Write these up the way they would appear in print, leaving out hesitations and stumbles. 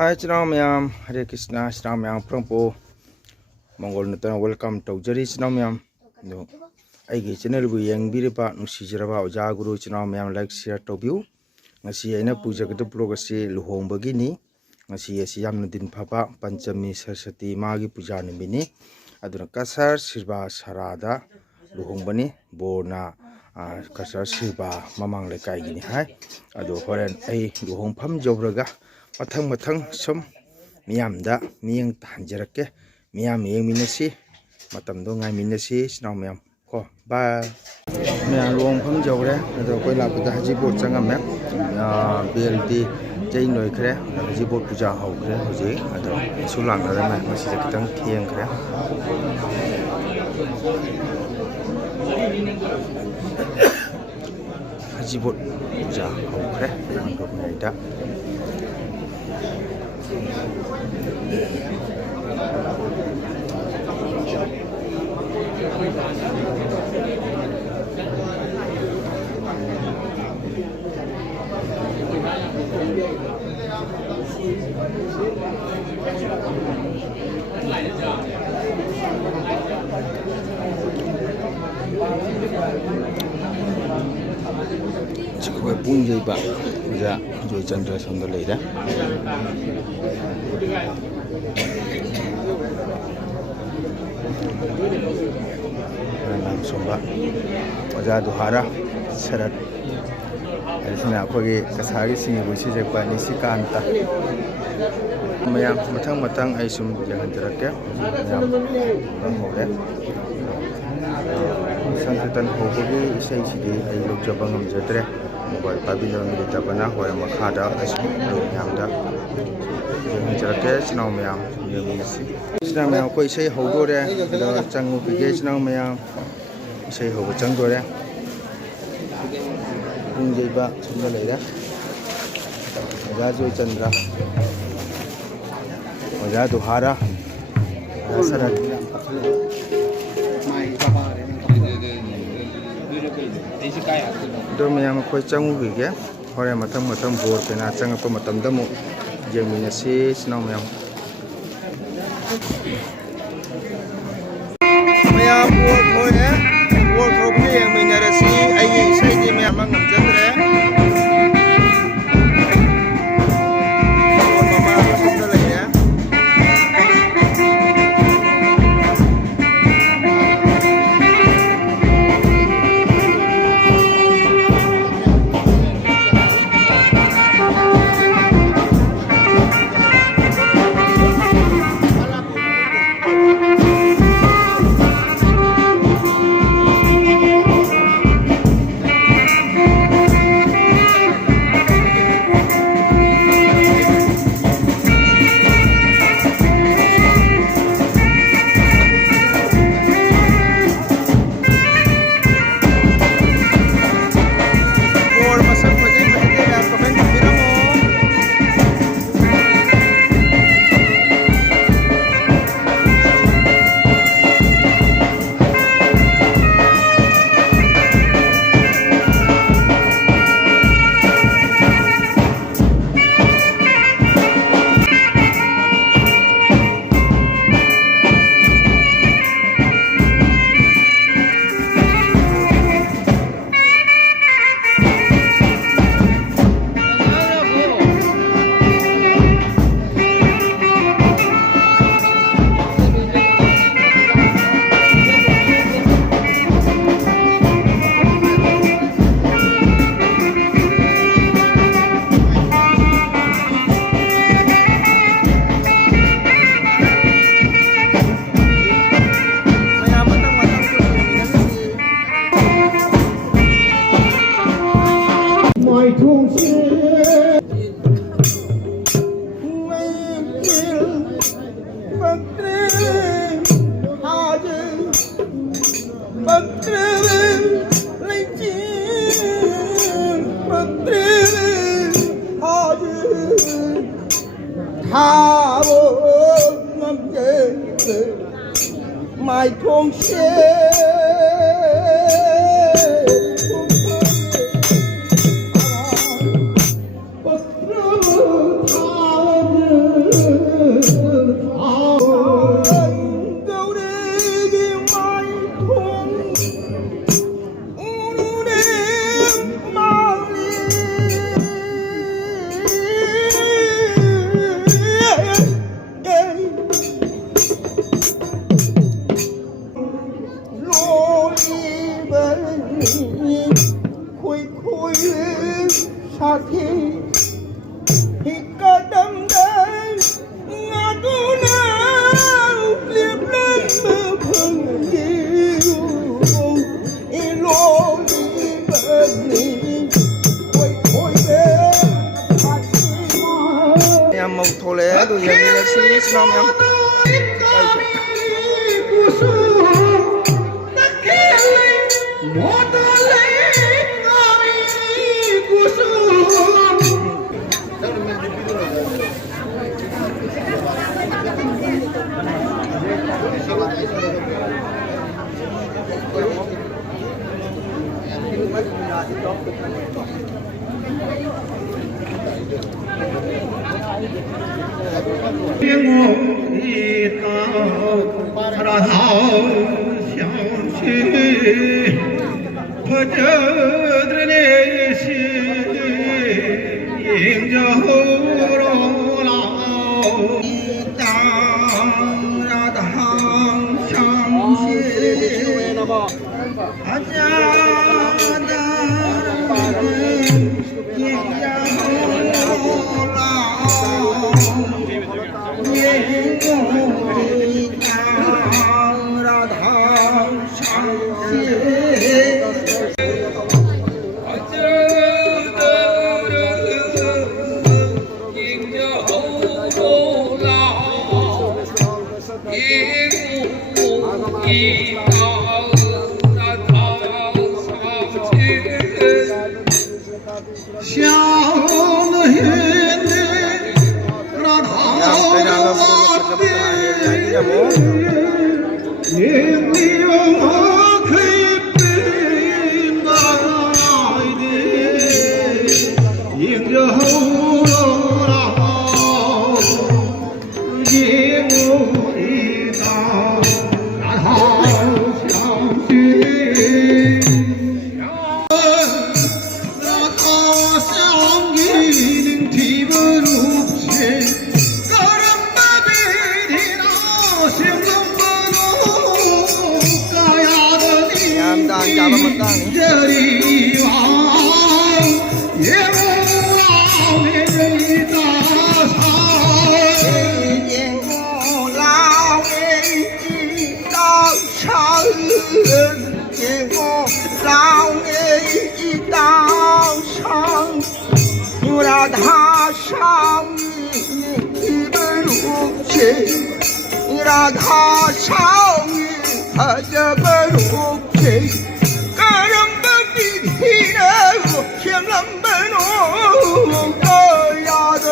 Hi Chinamayam, Hare Krishna, Chinamayam Prangpo Mongol Natana, welcome to Jari Chinamayam. No, I get channel we young Biripa, Nusijaba, Jaguru, Chinamayam like share to view. I see a puja to progress, Luhong Bagini. I see a Siam Nadin Papa, Panchami Sarsati, Magi Pujani Mini, Aduna Kasar, Sirba Sarada, Luhong Bani, Bona, Kasar Sirba, Mamang Lekaigini High, Ado Horan A. Luhong Pam Jobraga. Matang sum miyamda miyang tanjarake miyam minasi matamdo ngai minasi sinaw miyam ko ba miyang luong pham jawre ado koi lapda haji bot changam beldi jain noi khre haji bot puja hau khre hoji ado sulang na ma masi kitang thieng khre haji bot puja hau khre ando naida Cukup pun jadi pak, bisa jual cendera sambil leda. Nam somba, wajah duhara serat. Sini aku lagi kesari sini busi jepang ni si kanta. Mayang matang aisum jangan jerak ya, mayang boleh. Sangkutan hobi isai sidi ayu lok jabang amjatre. Mobile pabilo milita bana hoya makhada aisum yamda. Jangan jerak ya, senang mayang yamisi. Senang mayang kau isai hobo deh, kalau canggu pergi senang mayang isai hobo canggu deh. Punjaiba sambil leda. Wajah cendera. Wajah duhara sarat do mayam koi changu gi ge hore matang bor pena chang pa matam damu jemina si snow mayam bor thoi he bor thoi bi jemina rasi ai sai di mayam ngam jendre my conscience คุยสักทีที่ก็ดำเดินงานดูหนาวเรียบเล่นมือพึ่งยิ้วอีโลลีเบิร์นี่คุยเดินสักทีมา em mong thô lẽ tôi giờ đi là xin xin em Radha स्वामी अजब रूप से करम विधि लंबनो को याद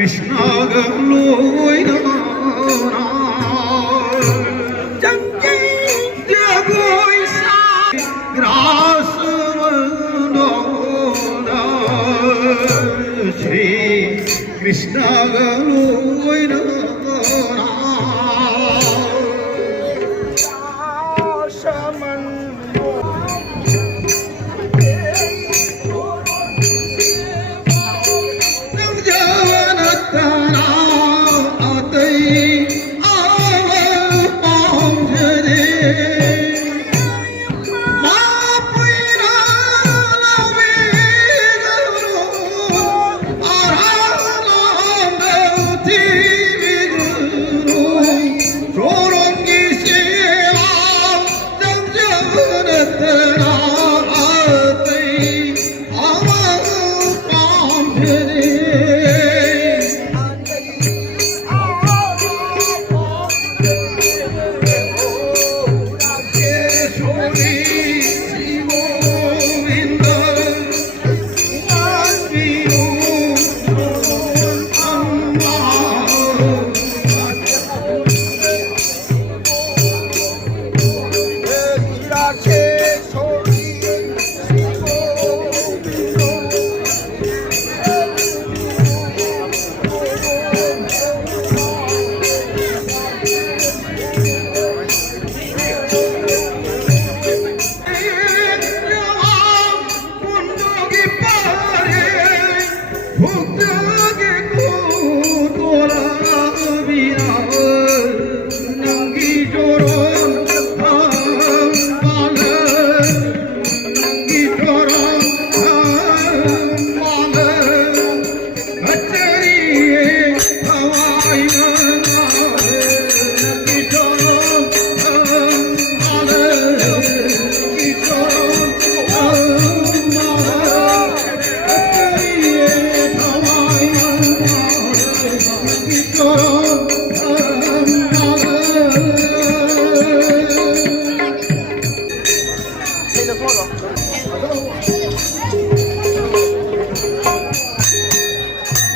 Krishna Galoy Krishna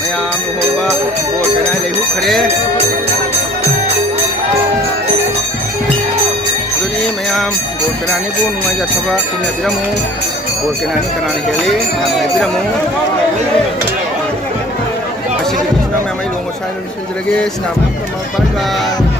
Mayam luhongba bol kanai lehuk khare Duni mayam bol kanani bu nungai jathaba kinna biramu bol kanani kanani hele namai biramu Asik kita mayam ai longo sai sinjrage sinam bye bye